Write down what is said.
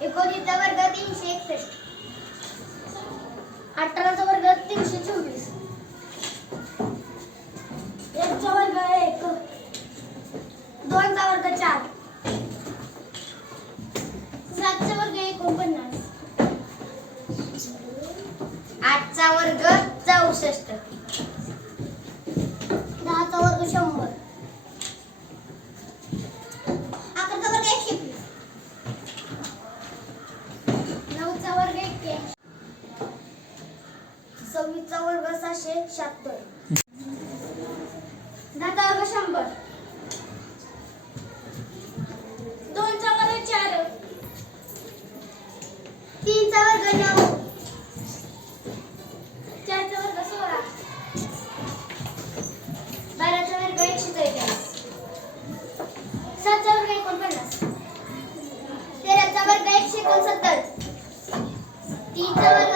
एकोणीसचा वर्ग तीनशे एकसष्ट. अठराचा वर्ग तीनशे चोवीस. एकचा वर्ग एक. दोनचा वर्ग चार. सातचा वर्ग एकोणपन्नास. आठचा वर्ग चौसष्ट. सव्वीसचा वर्ग सहाशे शहात्तर. दहाचा वर्ग शंभर. दोनचा वर्ग चार. तीनचा वर्ग नऊ. चारचा वर्ग सोळा. बाराचा वर्ग एकशे चौतीस सातचा वर्ग एकोणपन्नास. तेराचा वर्ग एकशे एकोणसत्तर. तीनचा वर्ग